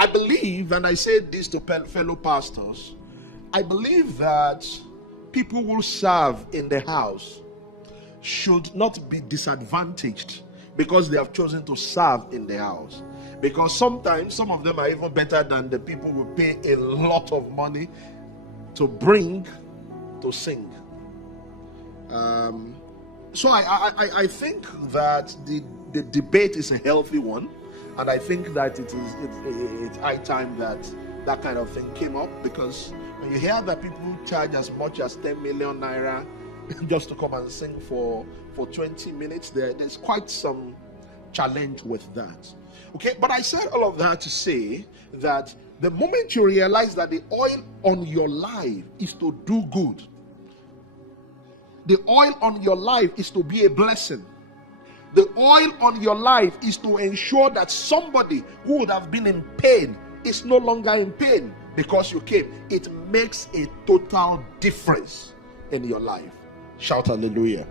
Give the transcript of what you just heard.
I believe, and I say this to fellow pastors, I believe that people who serve in the house should not be disadvantaged because they have chosen to serve in the house. Because sometimes some of them are even better than the people who pay a lot of money to bring to sing. So I think that the debate is a healthy one, and I think that it's high time that kind of thing came up, because when you hear that people charge as much as 10 million naira just to come and sing for 20 minutes, there's quite some challenge with that. Okay, but I said all of that to say that the moment you realize that the oil on your life is to do good, the oil on your life is to be a blessing, the oil on your life is to ensure that somebody who would have been in pain is no longer in pain because you came, it makes a total difference in your life. Shout hallelujah.